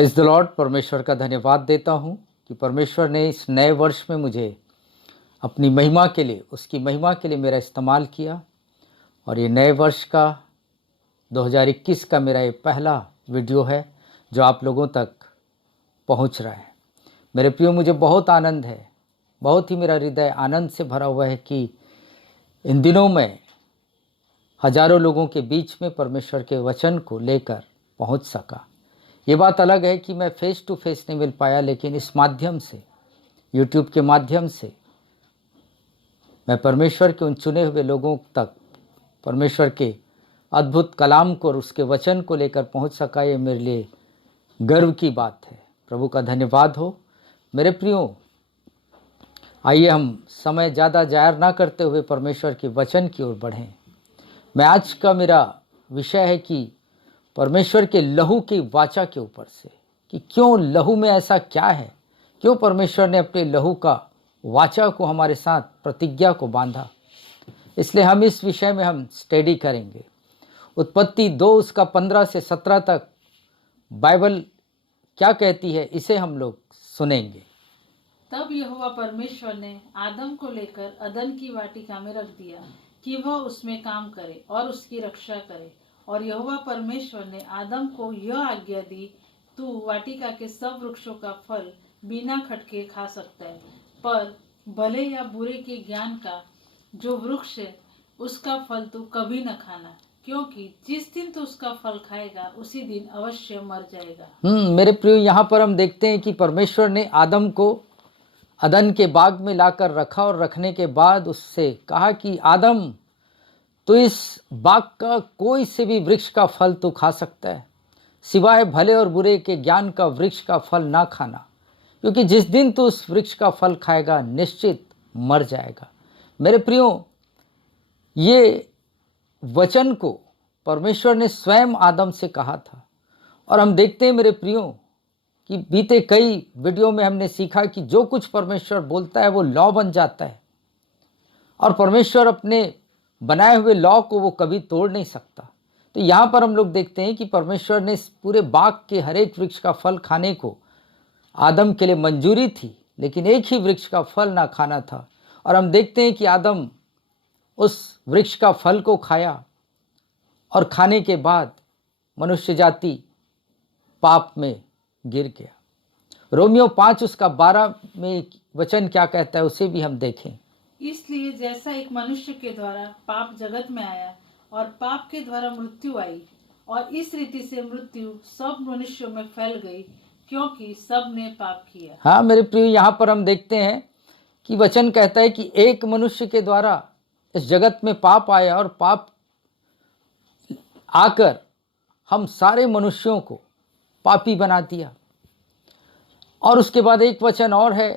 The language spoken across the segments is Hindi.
Praise the Lord. परमेश्वर का धन्यवाद देता हूँ कि परमेश्वर ने इस नए वर्ष में मुझे अपनी महिमा के लिए, उसकी महिमा के लिए मेरा इस्तेमाल किया। और ये नए वर्ष का 2021 का मेरा ये पहला वीडियो है जो आप लोगों तक पहुँच रहा है। मेरे प्रियो, मुझे बहुत आनंद है, बहुत ही मेरा हृदय आनंद से भरा हुआ है कि इन दिनों में हजारों लोगों के बीच में परमेश्वर के वचन को लेकर पहुँच सका। ये बात अलग है कि मैं फेस टू फेस नहीं मिल पाया, लेकिन इस माध्यम से, यूट्यूब के माध्यम से मैं परमेश्वर के उन चुने हुए लोगों तक परमेश्वर के अद्भुत कलाम को और उसके वचन को लेकर पहुंच सका। ये मेरे लिए गर्व की बात है। प्रभु का धन्यवाद हो। मेरे प्रियो, आइए हम समय ज़्यादा जाया ना करते हुए परमेश्वर के वचन की ओर बढ़ें। मैं आज का मेरा विषय है कि परमेश्वर के लहू की वाचा के ऊपर से, कि क्यों लहू में ऐसा क्या है, क्यों परमेश्वर ने अपने लहू का वाचा को हमारे साथ प्रतिज्ञा को बांधा। इसलिए हम इस विषय में हम स्टडी करेंगे। उत्पत्ति 2 उसका 15 से 17 तक बाइबल क्या कहती है, इसे हम लोग सुनेंगे। तब यहोवा परमेश्वर ने आदम को लेकर अदन की वाटिका में रख दिया कि वह उसमें काम करे और उसकी रक्षा करे। और यहोवा परमेश्वर ने आदम को यह आज्ञा दी, तू वाटिका के सब वृक्षों का फल बिना खटके खा सकता है, पर भले या बुरे के ज्ञान का जो वृक्ष है उसका फल तू कभी न खाना, क्योंकि जिस दिन तू उसका फल खाएगा उसी दिन अवश्य मर जाएगा। मेरे प्रियो, यहाँ पर हम देखते हैं कि परमेश्वर ने आदम को अदन के बाग में लाकर रखा और रखने के बाद उससे कहा कि आदम, तो इस बाग का कोई से भी वृक्ष का फल तो खा सकता है, सिवाय भले और बुरे के ज्ञान का वृक्ष का फल ना खाना, क्योंकि जिस दिन तो उस वृक्ष का फल खाएगा निश्चित मर जाएगा। मेरे प्रियो, ये वचन को परमेश्वर ने स्वयं आदम से कहा था। और हम देखते हैं मेरे प्रियो कि बीते कई वीडियो में हमने सीखा कि जो कुछ परमेश्वर बोलता है वो लॉ बन जाता है, और परमेश्वर अपने बनाए हुए लॉ को वो कभी तोड़ नहीं सकता। तो यहाँ पर हम लोग देखते हैं कि परमेश्वर ने इस पूरे बाग के हर एक वृक्ष का फल खाने को आदम के लिए मंजूरी थी, लेकिन एक ही वृक्ष का फल ना खाना था। और हम देखते हैं कि आदम उस वृक्ष का फल को खाया, और खाने के बाद मनुष्य जाति पाप में गिर गया। रोमियो 5 उसका 12 में वचन क्या कहता है, उसे भी हम देखें। इसलिए जैसा एक मनुष्य के द्वारा पाप जगत में आया और पाप के द्वारा मृत्यु आई, और इस रीति से मृत्यु सब मनुष्यों में फैल गई, क्योंकि सब ने पाप किया। हाँ मेरे प्रिय, यहाँ पर हम देखते हैं कि वचन कहता है कि एक मनुष्य के द्वारा इस जगत में पाप आया, और पाप आकर हम सारे मनुष्यों को पापी बना दिया। और उसके बाद एक वचन और है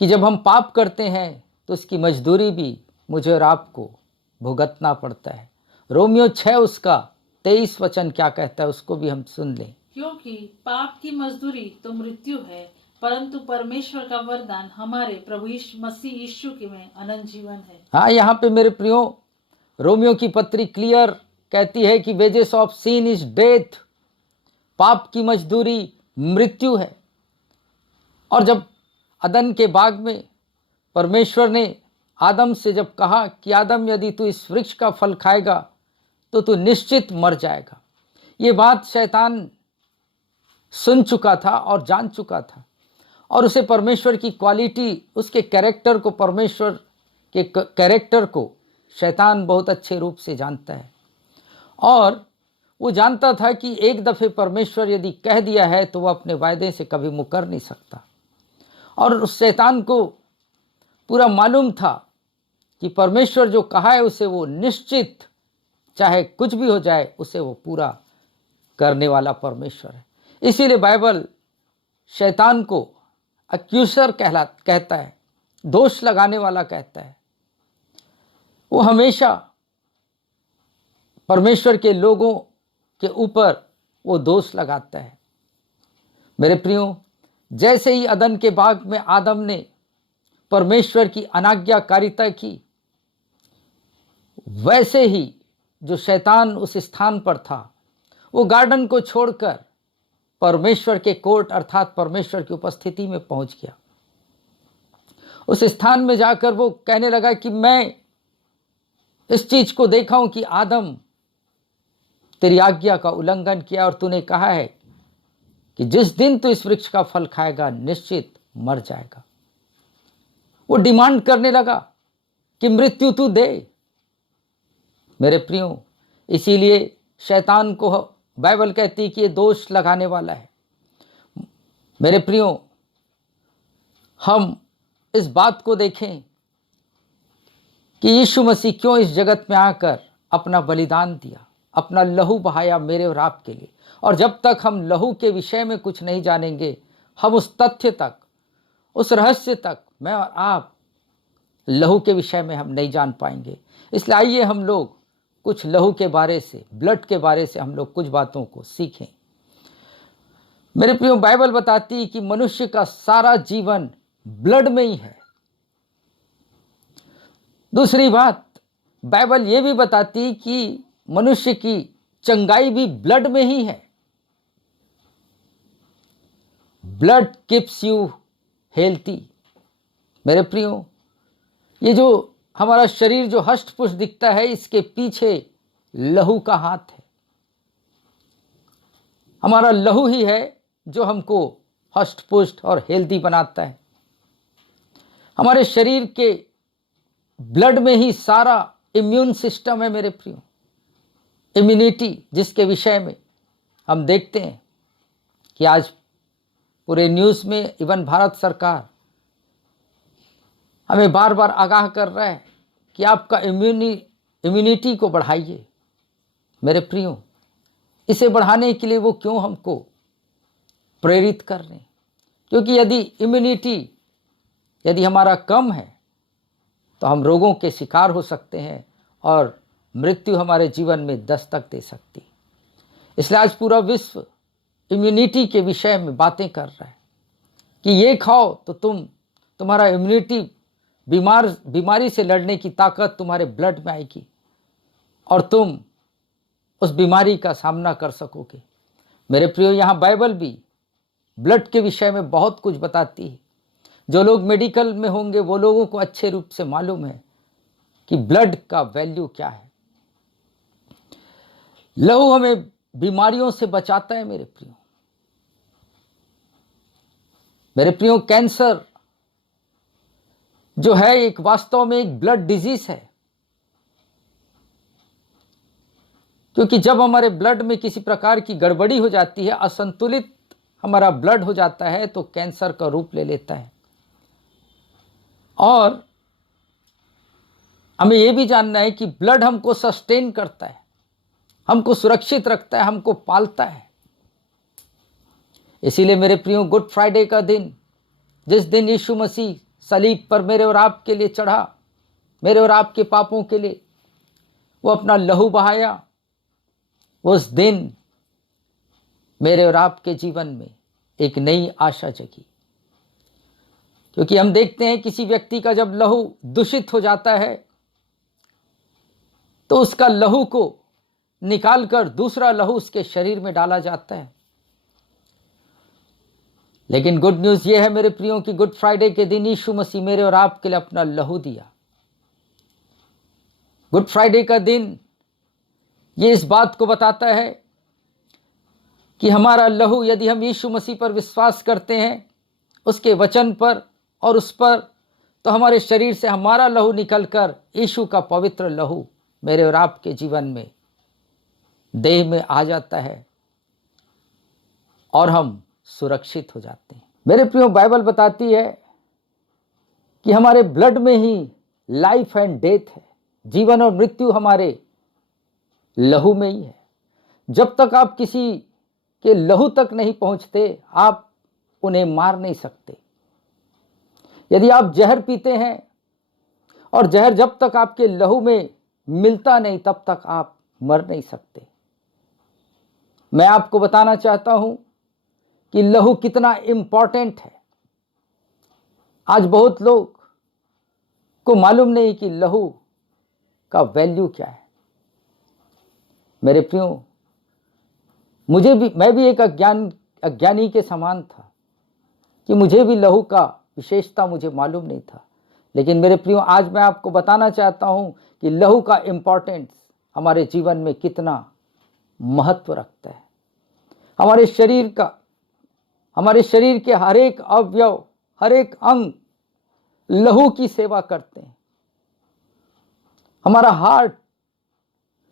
कि जब हम पाप करते हैं तो उसकी मजदूरी भी मुझे और आपको भुगतना पड़ता है। रोमियो 6 उसका 23 वचन क्या कहता है, उसको भी हम सुन लें। क्योंकि पाप की मजदूरी तो मृत्यु है, परंतु परमेश्वर का वरदान हमारे प्रभु मसीह यीशु के में अनंत जीवन है। हाँ, यहाँ पे मेरे प्रियो, रोमियो की पत्री क्लियर कहती है कि wages of sin is death, पाप की मजदूरी मृत्यु है। और जब अदन के बाग में परमेश्वर ने आदम से जब कहा कि आदम, यदि तू इस वृक्ष का फल खाएगा तो तू निश्चित मर जाएगा, ये बात शैतान सुन चुका था और जान चुका था, और उसे परमेश्वर की क्वालिटी, उसके कैरेक्टर को, परमेश्वर के कैरेक्टर को शैतान बहुत अच्छे रूप से जानता है। और वो जानता था कि एक दफ़े परमेश्वर यदि कह दिया है तो वह अपने वायदे से कभी मुकर नहीं सकता। और उस शैतान को पूरा मालूम था कि परमेश्वर जो कहा है उसे वो निश्चित, चाहे कुछ भी हो जाए, उसे वो पूरा करने वाला परमेश्वर है। इसीलिए बाइबल शैतान को अक्यूजर कहता है, दोष लगाने वाला कहता है। वो हमेशा परमेश्वर के लोगों के ऊपर वो दोष लगाता है। मेरे प्रियो, जैसे ही अदन के बाग में आदम ने परमेश्वर की अनाज्ञाकारिता की, वैसे ही जो शैतान उस स्थान पर था, वो गार्डन को छोड़कर परमेश्वर के कोर्ट अर्थात परमेश्वर की उपस्थिति में पहुंच गया। उस स्थान में जाकर वो कहने लगा कि मैं इस चीज को देखा हूं कि आदम तेरी आज्ञा का उल्लंघन किया और तूने कहा है कि जिस दिन तू इस वृक्ष का फल खाएगा निश्चित मर जाएगा। वो डिमांड करने लगा कि मृत्यु तू दे। मेरे प्रियो, इसीलिए शैतान को बाइबल कहती है कि ये दोष लगाने वाला है। मेरे प्रियो, हम इस बात को देखें कि यीशु मसीह क्यों इस जगत में आकर अपना बलिदान दिया, अपना लहू बहाया मेरे और आपके लिए। और जब तक हम लहू के विषय में कुछ नहीं जानेंगे, हम उस तथ्य तक, उस रहस्य तक, मैं और आप लहू के विषय में हम नहीं जान पाएंगे। इसलिए आइए हम लोग कुछ लहू के बारे से, ब्लड के बारे से हम लोग कुछ बातों को सीखें। मेरे प्रियो, बाइबल बताती है कि मनुष्य का सारा जीवन ब्लड में ही है। दूसरी बात, बाइबल ये भी बताती है कि मनुष्य की चंगाई भी ब्लड में ही है। Blood keeps you healthy. मेरे प्रियो, ये जो हमारा शरीर जो हष्ट पुष्ट दिखता है, इसके पीछे लहू का हाथ है। हमारा लहू ही है जो हमको हष्ट पुष्ट और हेल्दी बनाता है। हमारे शरीर के ब्लड में ही सारा इम्यून सिस्टम है। मेरे प्रियो, इम्यूनिटी, जिसके विषय में हम देखते हैं कि आज पूरे न्यूज़ में इवन भारत सरकार हमें बार बार आगाह कर रहा है कि आपका इम्यूनिटी को बढ़ाइए। मेरे प्रियो, इसे बढ़ाने के लिए वो क्यों हमको प्रेरित कर रहे हैं? क्योंकि यदि इम्यूनिटी यदि हमारा कम है तो हम रोगों के शिकार हो सकते हैं और मृत्यु हमारे जीवन में दस्तक दे सकती है। इसलिए आज पूरा विश्व इम्यूनिटी के विषय में बातें कर रहा है कि ये खाओ तो तुम्हारा इम्यूनिटी, बीमारी से लड़ने की ताकत तुम्हारे ब्लड में आएगी और तुम उस बीमारी का सामना कर सकोगे। मेरे प्रियो, यहाँ बाइबल भी ब्लड के विषय में बहुत कुछ बताती है। जो लोग मेडिकल में होंगे वो लोगों को अच्छे रूप से मालूम है कि ब्लड का वैल्यू क्या है। लहू हमें बीमारियों से बचाता है। मेरे प्रियो, कैंसर जो है एक वास्तव में एक ब्लड डिजीज है, क्योंकि जब हमारे ब्लड में किसी प्रकार की गड़बड़ी हो जाती है, असंतुलित हमारा ब्लड हो जाता है, तो कैंसर का रूप ले लेता है। और हमें यह भी जानना है कि ब्लड हमको सस्टेन करता है, हमको सुरक्षित रखता है, हमको पालता है। इसीलिए मेरे प्रियो, गुड फ्राइडे का दिन, जिस दिन यीशु मसीह सलीब पर मेरे और आपके लिए चढ़ा, मेरे और आपके पापों के लिए वो अपना लहू बहाया, उस दिन मेरे और आपके जीवन में एक नई आशा जगी। क्योंकि हम देखते हैं किसी व्यक्ति का जब लहू दूषित हो जाता है तो उसका लहू को निकालकर दूसरा लहू उसके शरीर में डाला जाता है। लेकिन गुड न्यूज़ ये है मेरे प्रियो कि गुड फ्राइडे के दिन यीशु मसीह मेरे और आपके लिए अपना लहू दिया। गुड फ्राइडे का दिन ये इस बात को बताता है कि हमारा लहू, यदि हम यीशु मसीह पर विश्वास करते हैं, उसके वचन पर और उस पर, तो हमारे शरीर से हमारा लहू निकलकर यीशु का पवित्र लहू मेरे और आपके जीवन में, देह में आ जाता है और हम सुरक्षित हो जाते हैं। मेरे प्रियो, बाइबल बताती है कि हमारे ब्लड में ही लाइफ एंड डेथ है, जीवन और मृत्यु हमारे लहू में ही है। जब तक आप किसी के लहू तक नहीं पहुंचते, आप उन्हें मार नहीं सकते। यदि आप जहर पीते हैं और जहर जब तक आपके लहू में मिलता नहीं, तब तक आप मर नहीं सकते। मैं आपको बताना चाहता हूं कि लहू कितना इंपॉर्टेंट है। आज बहुत लोग को मालूम नहीं कि लहू का वैल्यू क्या है। मेरे प्रियो, मैं भी एक अज्ञानी के समान था कि मुझे भी लहू का विशेषता मुझे मालूम नहीं था। लेकिन मेरे प्रियो, आज मैं आपको बताना चाहता हूँ कि लहू का इम्पोर्टेंस हमारे जीवन में कितना महत्व रखता है। हमारे शरीर के हर एक अवयव, हर एक अंग लहू की सेवा करते हैं। हमारा हार्ट,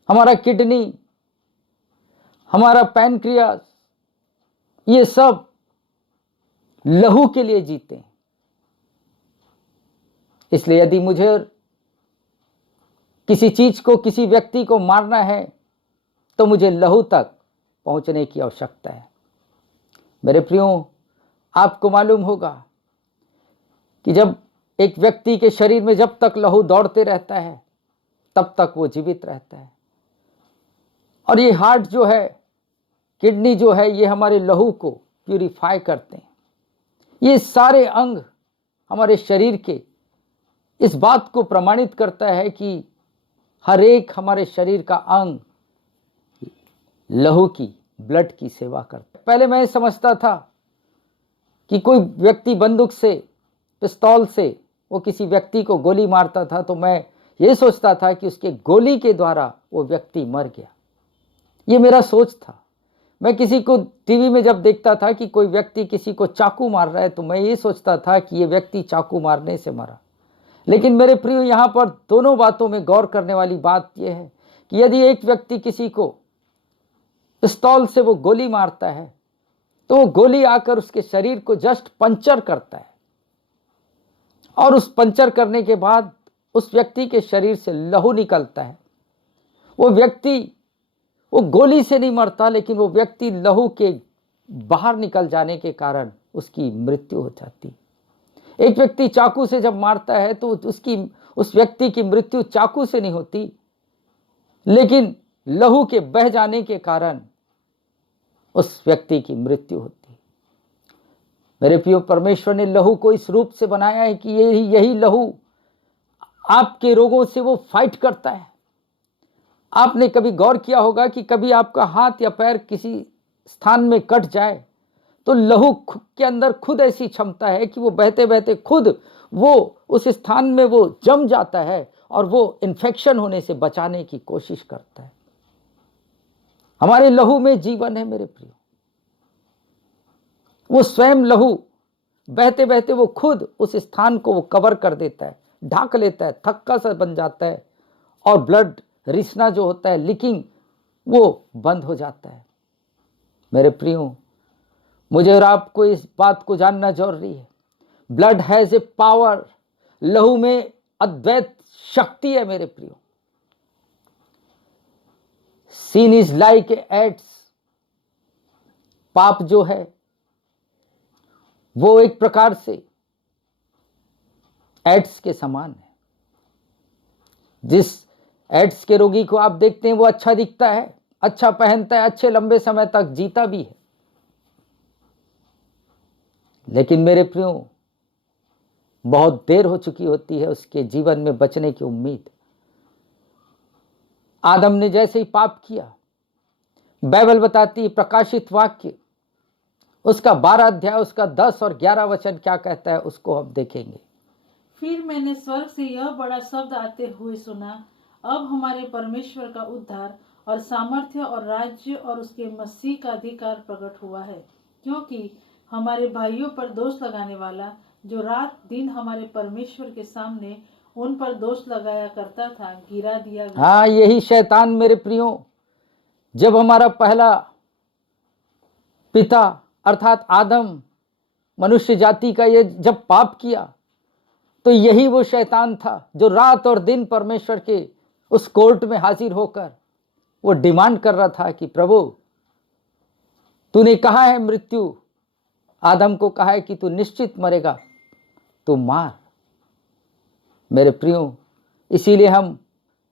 हमारा किडनी, हमारा पैनक्रियास, ये सब लहू के लिए जीते हैं। इसलिए यदि मुझे किसी चीज को, किसी व्यक्ति को मारना है तो मुझे लहू तक पहुंचने की आवश्यकता है। मेरे प्रियो, आपको मालूम होगा कि जब एक व्यक्ति के शरीर में जब तक लहू दौड़ते रहता है तब तक वो जीवित रहता है। और ये हार्ट जो है, किडनी जो है, ये हमारे लहू को प्यूरिफाई करते हैं। ये सारे अंग हमारे शरीर के इस बात को प्रमाणित करता है कि हर एक हमारे शरीर का अंग लहू की, ब्लड की सेवा करता है। पहले मैं समझता था कि कोई व्यक्ति बंदूक से, पिस्तौल से वो किसी व्यक्ति को गोली मारता था तो मैं ये सोचता था कि उसके गोली के द्वारा वो व्यक्ति मर गया। ये मेरा सोच था। मैं किसी को टीवी में जब देखता था कि कोई व्यक्ति किसी को चाकू मार रहा है तो मैं ये सोचता था कि ये व्यक्ति चाकू मारने से मरा। लेकिन मेरे प्रियो, यहाँ पर दोनों बातों में गौर करने वाली बात यह है कि यदि एक व्यक्ति किसी को पिस्तौल से वो गोली मारता है तो वो गोली आकर उसके शरीर को जस्ट पंचर करता है, और उस पंचर करने के बाद उस व्यक्ति के शरीर से लहू निकलता है। वो व्यक्ति वो गोली से नहीं मरता, लेकिन वो व्यक्ति लहू के बाहर निकल जाने के कारण उसकी मृत्यु हो जाती। एक व्यक्ति चाकू से जब मारता है तो उस व्यक्ति की मृत्यु चाकू से नहीं होती, लेकिन लहू के बह जाने के कारण उस व्यक्ति की मृत्यु होती। मेरे प्रियो, परमेश्वर ने लहू को इस रूप से बनाया है कि यही लहू आपके रोगों से वो फाइट करता है। आपने कभी गौर किया होगा कि कभी आपका हाथ या पैर किसी स्थान में कट जाए तो लहू के अंदर खुद ऐसी क्षमता है कि वो बहते बहते खुद वो उस स्थान में वो जम जाता है और वो इन्फेक्शन होने से बचाने की कोशिश करता है। हमारे लहू में जीवन है मेरे प्रियो। वो स्वयं लहू बहते बहते वो खुद उस स्थान को वो कवर कर देता है, ढक लेता है, थक्का सा बन जाता है, और ब्लड रिसना जो होता है, लीकिंग, वो बंद हो जाता है। मेरे प्रियो, मुझे और आपको इस बात को जानना जरूरी है। Blood has a power. लहू में अद्वैत शक्ति है मेरे प्रियो। Sin is like AIDS. पाप जो है वो एक प्रकार से एड्स के समान है। जिस एड्स के रोगी को आप देखते हैं वो अच्छा दिखता है, अच्छा पहनता है, अच्छे लंबे समय तक जीता भी है, लेकिन मेरे प्रियो, बहुत देर हो चुकी होती है उसके जीवन में बचने की उम्मीद। आदम ने जैसे ही पाप किया, बाइबल बताती है, प्रकाशित वाक्य उसका 12 अध्याय उसका 10 और 11 वचन क्या कहता है उसको हम देखेंगे। फिर मैंने स्वर्ग से यह बड़ा शब्द आते हुए सुना, अब हमारे परमेश्वर का उद्धार और सामर्थ्य और राज्य और उसके मसीह का अधिकार प्रकट हुआ है, क्योंकि हमारे भाइयों पर दोष लगाने वाला, जो रात दिन हमारे परमेश्वर के सामने उन पर दोष लगाया करता था, गिरा दिया गया। हाँ, यही शैतान मेरे प्रियो, जब हमारा पहला पिता अर्थात आदम, मनुष्य जाति का ये जब पाप किया तो यही वो शैतान था जो रात और दिन परमेश्वर के उस कोर्ट में हाजिर होकर वो डिमांड कर रहा था कि प्रभु, तूने कहा है मृत्यु, आदम को कहा है कि तू निश्चित मरेगा, तू मार। मेरे प्रियो, इसीलिए हम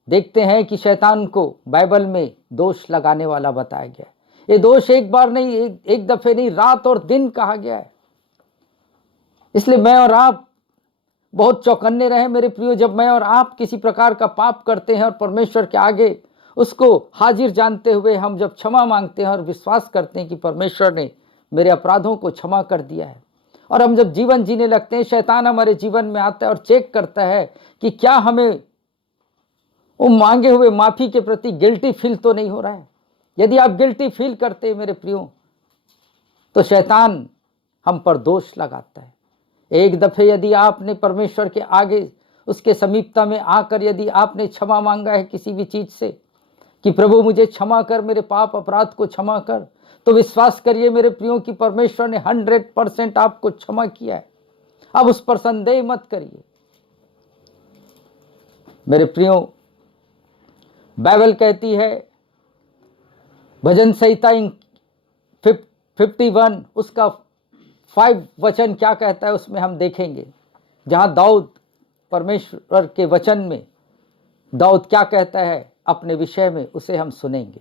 देखते हैं कि शैतान को बाइबल में दोष लगाने वाला बताया गया। ये दोष एक बार नहीं, एक दफे नहीं, रात और दिन कहा गया है। इसलिए मैं और आप बहुत चौकन्ने रहे मेरे प्रियो, जब मैं और आप किसी प्रकार का पाप करते हैं और परमेश्वर के आगे उसको हाजिर जानते हुए हम जब क्षमा मांगते हैं और विश्वास करते हैं कि परमेश्वर ने मेरे अपराधों को क्षमा कर दिया है। और हम जब जीवन जीने लगते हैं, शैतान हमारे जीवन में आता है और चेक करता है कि क्या हमें वो मांगे हुए माफी के प्रति गिल्टी फील तो नहीं हो रहा है। यदि आप गिल्टी फील करते हैं मेरे प्रियो, तो शैतान हम पर दोष लगाता है। एक दफे यदि आपने परमेश्वर के आगे उसके समीपता में आकर यदि आपने क्षमा मांगा है किसी भी चीज से कि प्रभु मुझे क्षमा कर, मेरे पाप अपराध को क्षमा कर, तो विश्वास करिए मेरे प्रियो कि परमेश्वर ने 100% आपको क्षमा किया है। अब उस पर संदेह मत करिए मेरे प्रियो। बाइबल कहती है, भजन संहिता 51 उसका 5 वचन क्या कहता है, उसमें हम देखेंगे, जहां दाऊद परमेश्वर के वचन में दाऊद क्या कहता है अपने विषय में, उसे हम सुनेंगे।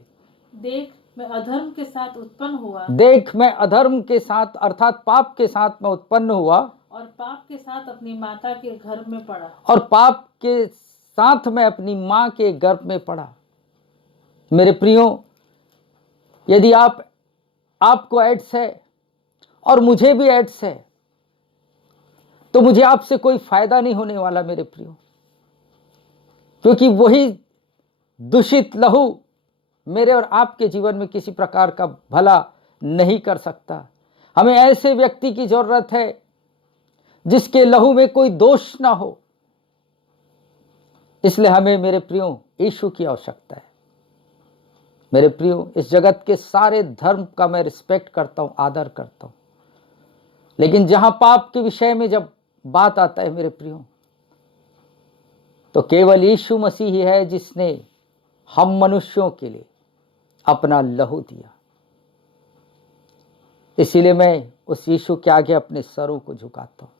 देख मैं अधर्म के साथ उत्पन्न हुआ, देख मैं अधर्म के साथ अर्थात पाप के साथ मैं उत्पन्न हुआ, और पाप के साथ अपनी माता के गर्भ में पड़ा। और पाप के साथ मैं अपनी मां के गर्भ में पड़ा। मेरे प्रियो, यदि आपको एड्स है और मुझे भी एड्स है, तो मुझे आपसे कोई फायदा नहीं होने वाला मेरे प्रियो, क्योंकि वही दूषित लहू मेरे और आपके जीवन में किसी प्रकार का भला नहीं कर सकता। हमें ऐसे व्यक्ति की जरूरत है जिसके लहू में कोई दोष ना हो। इसलिए हमें मेरे प्रियो यीशु की आवश्यकता है। मेरे प्रियो, इस जगत के सारे धर्म का मैं रिस्पेक्ट करता हूं, आदर करता हूं, लेकिन जहां पाप के विषय में जब बात आता है मेरे प्रियो, तो केवल यीशु मसीह ही है जिसने हम मनुष्यों के लिए अपना लहू दिया। इसीलिए मैं उस यीशु के आगे अपने सरों को झुकाता हूं,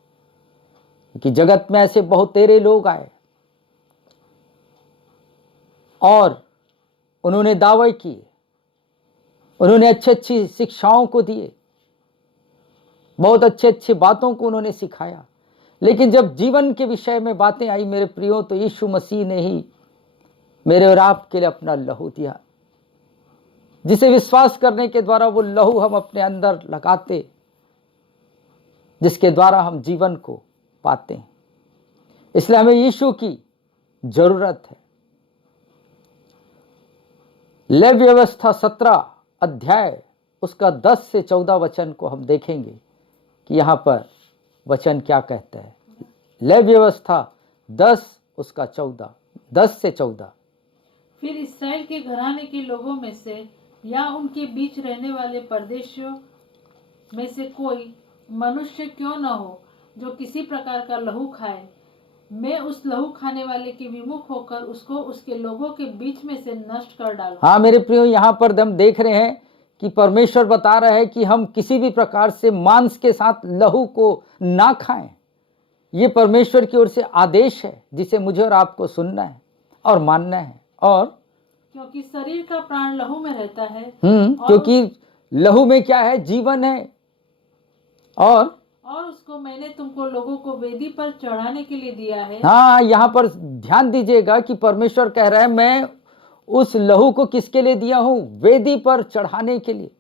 क्योंकि जगत में ऐसे बहुत तेरे लोग आए और उन्होंने दावे किए, उन्होंने अच्छी अच्छी शिक्षाओं को दिए, बहुत अच्छे अच्छी बातों को उन्होंने सिखाया, लेकिन जब जीवन के विषय में बातें आई मेरे प्रियो, तो यीशु मसीह ने ही मेरे और आपके लिए अपना लहू दिया, जिसे विश्वास करने के द्वारा वो लहू हम अपने अंदर लगाते, जिसके द्वारा हम जीवन को पाते हैं। इसलिए हमें यीशु की जरूरत है। लेवी व्यवस्था 17 अध्याय उसका 10 से 14 वचन को हम देखेंगे कि यहाँ पर वचन क्या कहता है। लेवी व्यवस्था 10 उसका 14, 10 से 14। फिर इस्राएल के घराने के लोगों में से या उनके बीच रहने वाले परदेशियों में से कोई मनुष्य क्यों न हो जो किसी प्रकार का लहू खाए, मैं उस लहू खाने वाले के विमुख होकर उसको उसके लोगों के बीच में से नष्ट कर डालूंगा। हाँ मेरे प्रियो, यहाँ पर हम देख रहे हैं कि परमेश्वर बता रहा है कि हम किसी भी प्रकार से मांस के साथ लहू को ना खाएं। ये परमेश्वर की ओर से आदेश है जिसे मुझे और आपको सुनना है और मानना है। और क्योंकि शरीर का प्राण लहू में रहता है, क्योंकि लहू में क्या है, जीवन है। और उसको मैंने तुमको लोगों को वेदी पर चढ़ाने के लिए दिया है। हाँ, यहाँ पर ध्यान दीजिएगा कि परमेश्वर कह रहा है मैं उस लहू को किसके लिए दिया हूं, वेदी पर चढ़ाने के लिए,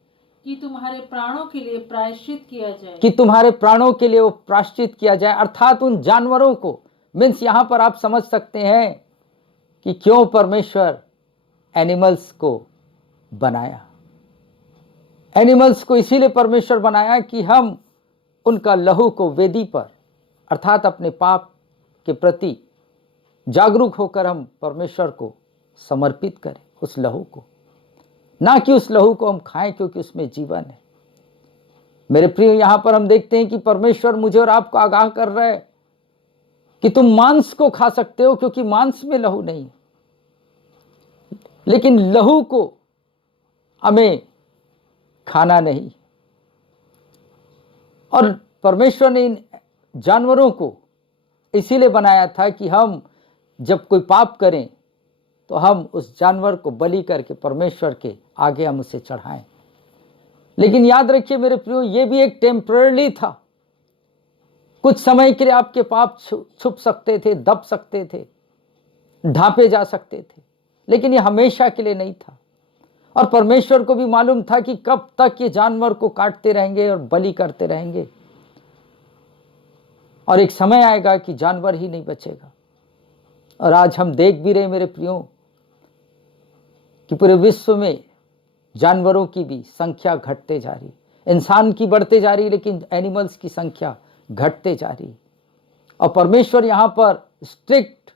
कि तुम्हारे प्राणों के लिए प्रायश्चित किया जाए, कि तुम्हारे प्राणों के लिए वो प्रायश्चित किया जाए। अर्थात उन जानवरों को, मीन्स यहाँ पर आप समझ सकते हैं कि क्यों परमेश्वर एनिमल्स को बनाया। एनिमल्स को इसीलिए परमेश्वर बनाया कि हम उनका लहू को वेदी पर, अर्थात अपने पाप के प्रति जागरूक होकर हम परमेश्वर को समर्पित करें उस लहू को, ना कि उस लहू को हम खाएं, क्योंकि उसमें जीवन है। मेरे प्रिय, यहां पर हम देखते हैं कि परमेश्वर मुझे और आपको आगाह कर रहा है कि तुम मांस को खा सकते हो, क्योंकि मांस में लहू नहीं है, लेकिन लहू को हमें खाना नहीं। और परमेश्वर ने इन जानवरों को इसीलिए बनाया था कि हम जब कोई पाप करें तो हम उस जानवर को बलि करके परमेश्वर के आगे हम उसे चढ़ाएं। लेकिन याद रखिए मेरे प्रियो, ये भी एक टेम्पररी था। कुछ समय के लिए आपके पाप छुप सकते थे, दब सकते थे, ढांपे जा सकते थे, लेकिन ये हमेशा के लिए नहीं था। और परमेश्वर को भी मालूम था कि कब तक ये जानवर को काटते रहेंगे और बलि करते रहेंगे, और एक समय आएगा कि जानवर ही नहीं बचेगा। और आज हम देख भी रहे मेरे प्रियो कि पूरे विश्व में जानवरों की भी संख्या घटते जा रही, इंसान की बढ़ते जा रही, लेकिन एनिमल्स की संख्या घटते जा रही। और परमेश्वर यहाँ पर स्ट्रिक्ट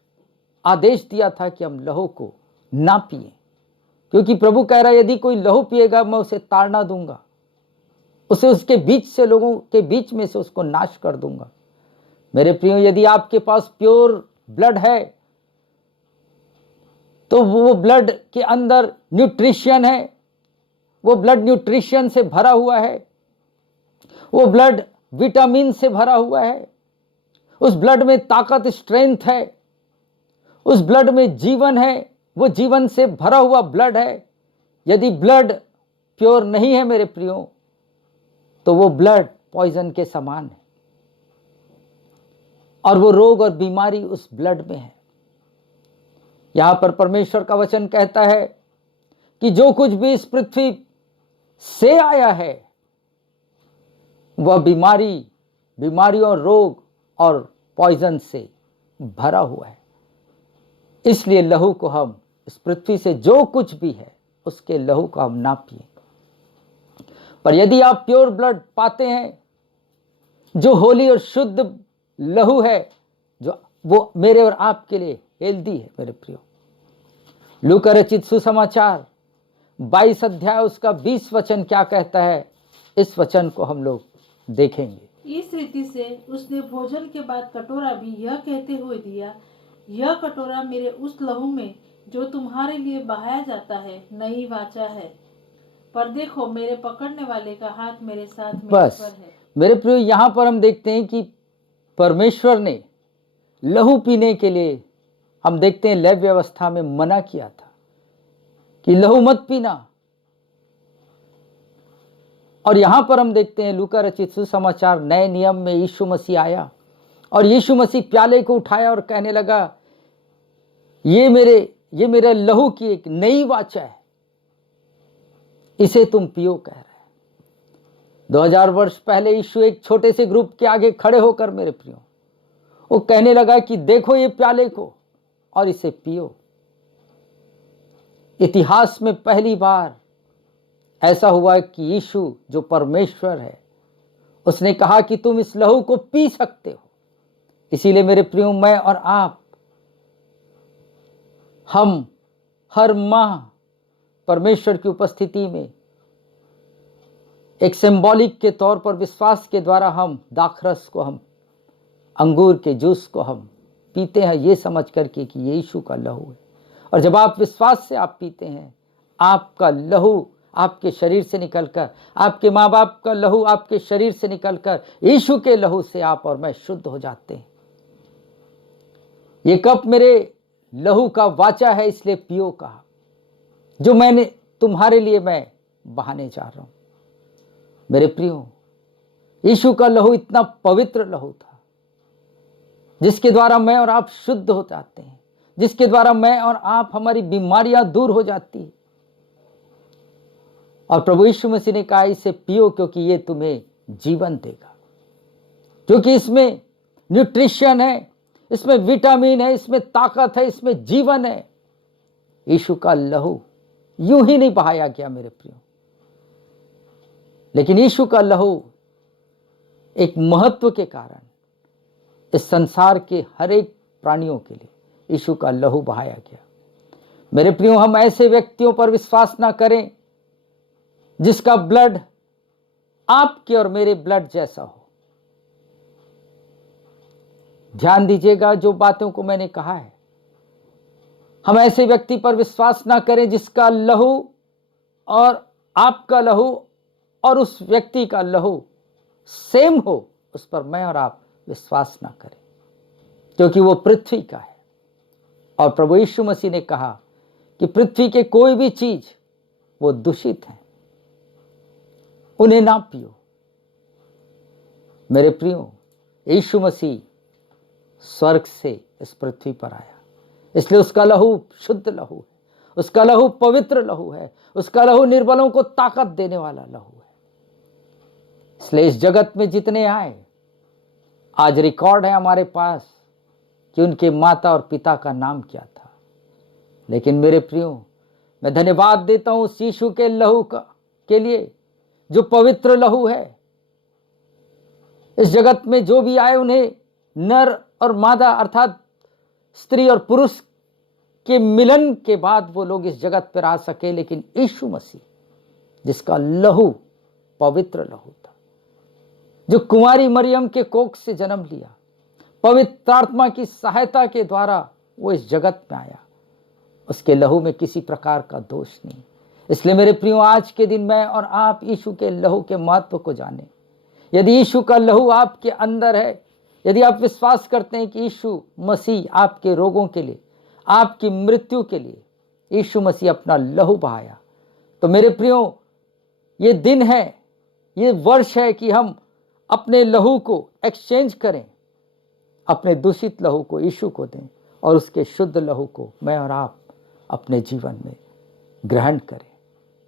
आदेश दिया था कि हम लहू को ना पिए, क्योंकि प्रभु कह रहा है यदि कोई लहू पिएगा मैं उसे ताड़ना दूंगा, उसे उसके बीच से, लोगों के बीच में से उसको नाश कर दूंगा। मेरे प्रियो, यदि आपके पास प्योर ब्लड है तो वो ब्लड के अंदर न्यूट्रिशन है, वो ब्लड न्यूट्रिशन से भरा हुआ है, वो ब्लड विटामिन से भरा हुआ है, उस ब्लड में ताकत, स्ट्रेंथ है, उस ब्लड में जीवन है, वो जीवन से भरा हुआ ब्लड है। यदि ब्लड प्योर नहीं है मेरे प्रियो, तो वो ब्लड पॉइजन के समान है, और वो रोग और बीमारी उस ब्लड में है। यहां पर परमेश्वर का वचन कहता है कि जो कुछ भी इस पृथ्वी से आया है वह बीमारियों, रोग और पॉइजन से भरा हुआ है। इसलिए लहू को हम, इस पृथ्वी से जो कुछ भी है उसके लहू को हम ना पिए। पर यदि आप प्योर ब्लड पाते हैं, जो होली और शुद्ध लहू है, जो वो मेरे और आपके लिए हेल्दी है मेरे प्रियो। लूका रचित सुसमाचार 22 अध्याय उसका 20 वचन क्या कहता है, इस वचन को हम लोग देखेंगे। इस रीति से उसने भोजन के बाद कटोरा भी यह कहते हुए दिया, यह कटोरा मेरे उस लहू में जो तुम्हारे लिए बहाया जाता है नई वाचा है। पर देखो मेरे पकड़ने वाले का हाथ मेरे साथ मेरे पर है। मेरे प्रियो, यहाँ पर हम देखते हैं कि परमेश्वर ने लहू पीने के लिए, हम देखते हैं लेव व्यवस्था में मना किया था कि लहू मत पीना। और यहां पर हम देखते हैं लूका रचित सुसमाचार नए नियम में यीशु मसीह आया और यीशु मसीह प्याले को उठाया और कहने लगा, ये मेरे लहू की एक नई वाचा है, इसे तुम पियो कह रहे हैं। 2000 वर्ष पहले यीशु एक छोटे से ग्रुप के आगे खड़े होकर मेरे प्रियो वो कहने लगा कि देखो ये प्याले को और इसे पियो। इतिहास में पहली बार ऐसा हुआ कि यीशु जो परमेश्वर है उसने कहा कि तुम इस लहू को पी सकते हो। इसीलिए मेरे प्रियो, मैं और आप, हम हर माह परमेश्वर की उपस्थिति में एक सिंबॉलिक के तौर पर विश्वास के द्वारा हम दाखरस को, हम अंगूर के जूस को हम पीते हैं, ये समझ करके कि ये यीशु का लहू है। और जब आप विश्वास से आप पीते हैं, आपका लहू आपके शरीर से निकलकर, आपके माँ बाप का लहू आपके शरीर से निकलकर यीशु के लहू से आप और मैं शुद्ध हो जाते हैं। ये कप मेरे लहू का वाचा है, इसलिए पियो कहा, जो मैंने तुम्हारे लिए मैं बहाने जा रहा हूं। मेरे प्रियो, यीशु का लहू इतना पवित्र लहू था जिसके द्वारा मैं और आप शुद्ध हो जाते हैं, जिसके द्वारा मैं और आप, हमारी बीमारियां दूर हो जाती है। और प्रभु यीशु मसीह ने कहा इसे पियो क्योंकि ये तुम्हें जीवन देगा, क्योंकि इसमें न्यूट्रिशन है, इसमें विटामिन है, इसमें ताकत है, इसमें जीवन है। यीशु का लहू यूं ही नहीं बहाया गया मेरे प्रियो, लेकिन यीशु का लहू एक महत्व के कारण इस संसार के हर एक प्राणियों के लिए यीशु का लहू बहाया गया। मेरे प्रियो, हम ऐसे व्यक्तियों पर विश्वास ना करें जिसका ब्लड आपके और मेरे ब्लड जैसा हो। ध्यान दीजिएगा जो बातों को मैंने कहा है। हम ऐसे व्यक्ति पर विश्वास ना करें जिसका लहू और आपका लहू और उस व्यक्ति का लहू सेम हो, उस पर मैं और आप विश्वास ना करें, क्योंकि वो पृथ्वी का है। और प्रभु यीशु मसीह ने कहा कि पृथ्वी के कोई भी चीज वो दूषित है, उन्हें ना पियो। मेरे प्रियो, यीशु मसीह स्वर्ग से इस पृथ्वी पर आया, इसलिए उसका लहू शुद्ध लहू है, उसका लहू पवित्र लहू है, उसका लहू निर्बलों को ताकत देने वाला लहू है। इसलिए इस जगत में जितने आए, आज रिकॉर्ड है हमारे पास कि उनके माता और पिता का नाम क्या था। लेकिन मेरे प्रियो, मैं धन्यवाद देता हूं उस यीशु के लहू के लिए जो पवित्र लहू है। इस जगत में जो भी आए उन्हें नर और मादा अर्थात स्त्री और पुरुष के मिलन के बाद वो लोग इस जगत पर आ सके, लेकिन यीशु मसीह जिसका लहू पवित्र लहू था, जो कुंवारी मरियम के कोख से जन्म लिया, पवित्र आत्मा की सहायता के द्वारा वो इस जगत में आया, उसके लहू में किसी प्रकार का दोष नहीं। इसलिए मेरे प्रियो, आज के दिन मैं और आप यीशु के लहू के महत्व को जानें। यदि यीशु का लहू आपके अंदर है, यदि आप विश्वास करते हैं कि यीशु मसीह आपके रोगों के लिए, आपकी मृत्यु के लिए यीशु मसीह अपना लहू बहाया, तो मेरे प्रियो, ये दिन है, ये वर्ष है कि हम अपने लहू को एक्सचेंज करें, अपने दूषित लहू को यीशु को दें और उसके शुद्ध लहू को मैं और आप अपने जीवन में ग्रहण करें।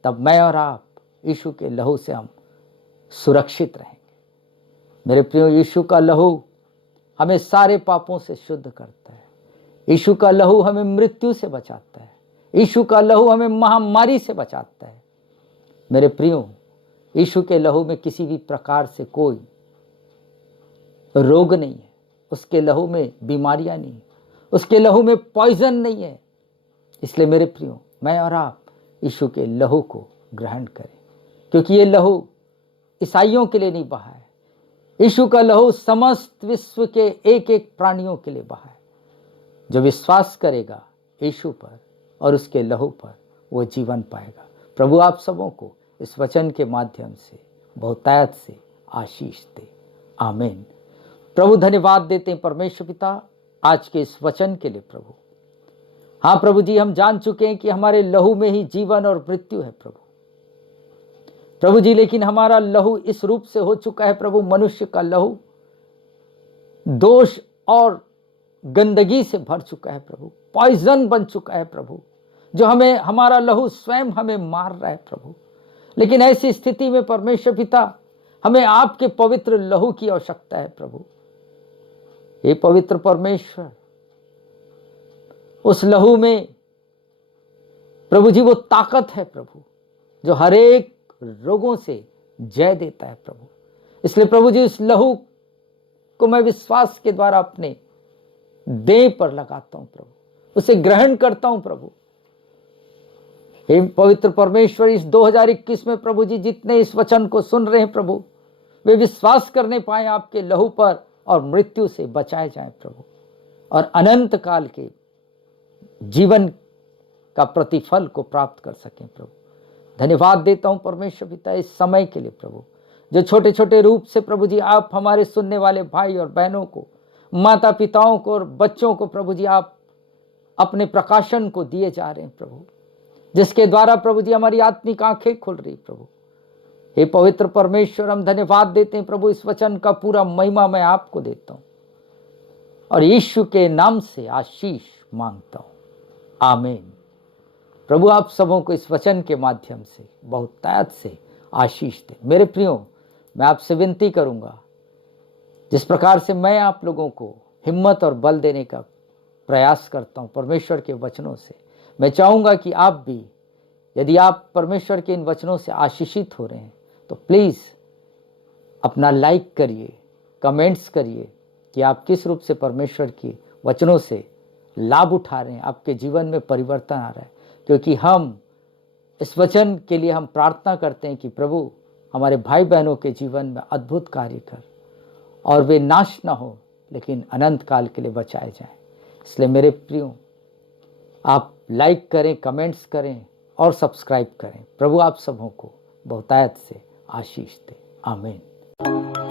तब मैं और आप यीशु के लहू से हम सुरक्षित रहेंगे। मेरे प्रियो, यीशु का लहू हमें सारे पापों से शुद्ध करता है। यीशु का लहू हमें मृत्यु से बचाता है। यीशु का लहू हमें महामारी से बचाता है। मेरे प्रियो, यीशु के लहू में किसी भी प्रकार से कोई रोग नहीं है, उसके लहू में बीमारियां नहीं, उसके लहू में पॉइजन नहीं है। इसलिए मेरे प्रियो, मैं और आप यीशु के लहू को ग्रहण करें, क्योंकि ये लहू ईसाइयों के लिए नहीं बहा है। यीशु का लहू समस्त विश्व के एक एक प्राणियों के लिए बहा है। जो विश्वास करेगा यीशु पर और उसके लहू पर, वो जीवन पाएगा। प्रभु आप सबों को इस वचन के माध्यम से बहुतायत से आशीष दे। आमीन। प्रभु धन्यवाद देते हैं परमेश्वर पिता आज के इस वचन के लिए। प्रभु, हाँ प्रभु जी, हम जान चुके हैं कि हमारे लहू में ही जीवन और मृत्यु है प्रभु जी, लेकिन हमारा लहू इस रूप से हो चुका है प्रभु, मनुष्य का लहू दोष और गंदगी से भर चुका है प्रभु, पॉइजन बन चुका है प्रभु, जो हमारा लहू स्वयं हमें मार रहा है प्रभु। लेकिन ऐसी स्थिति में परमेश्वर पिता, हमें आपके पवित्र लहू की आवश्यकता है प्रभु। हे पवित्र परमेश्वर, उस लहू में प्रभु जी वो ताकत है प्रभु, जो हर एक रोगों से जय देता है प्रभु। इसलिए प्रभु जी, उस लहू को मैं विश्वास के द्वारा अपने देह पर लगाता हूं प्रभु, उसे ग्रहण करता हूं प्रभु। हे पवित्र परमेश्वर, इस 2021 में प्रभु जी, जितने इस वचन को सुन रहे हैं प्रभु, वे विश्वास करने पाए आपके लहू पर और मृत्यु से बचाए जाएं प्रभु, और अनंत काल के जीवन का प्रतिफल को प्राप्त कर सकें प्रभु। धन्यवाद देता हूं परमेश्वर पिता इस समय के लिए प्रभु, जो छोटे छोटे रूप से प्रभु जी आप हमारे सुनने वाले भाई और बहनों को, माता पिताओं को और बच्चों को प्रभु जी आप अपने प्रकाशन को दिए जा रहे हैं प्रभु, जिसके द्वारा प्रभु जी हमारी आत्मिक आंखें खुल रही प्रभु। हे पवित्र परमेश्वर, हम धन्यवाद देते हैं प्रभु, इस वचन का पूरा महिमा मैं आपको देता हूं और यीशु के नाम से आशीष मांगता हूं। आमीन। प्रभु आप सबों को इस वचन के माध्यम से बहुतायत से आशीष दे। मेरे प्रियो, मैं आपसे विनती करूंगा, जिस प्रकार से मैं आप लोगों को हिम्मत और बल देने का प्रयास करता हूं परमेश्वर के वचनों से, मैं चाहूंगा कि आप भी, यदि आप परमेश्वर के इन वचनों से आशीषित हो रहे हैं, तो प्लीज़ अपना लाइक करिए, कमेंट्स करिए कि आप किस रूप से परमेश्वर के वचनों से लाभ उठा रहे हैं, आपके जीवन में परिवर्तन आ रहा है। क्योंकि हम इस वचन के लिए हम प्रार्थना करते हैं कि प्रभु हमारे भाई बहनों के जीवन में अद्भुत कार्य कर और वे नाश ना हो, लेकिन अनंत काल के लिए बचाए जाएं। इसलिए मेरे प्रियो, आप लाइक करें, कमेंट्स करें और सब्सक्राइब करें। प्रभु आप सबों को बहुतायत से आशीष दे। आमीन।